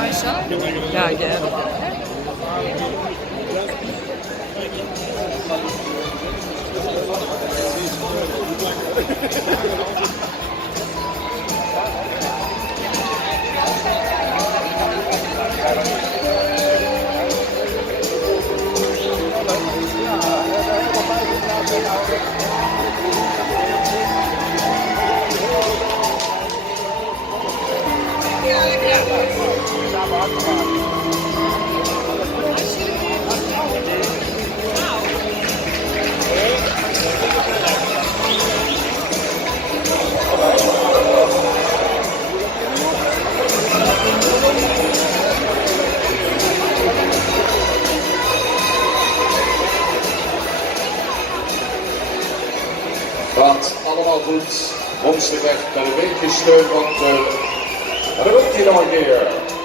Ayşe. Gel gel. Gaat allemaal goed. Monsterweg naar de weekje steun, want er komt hier nog een keer.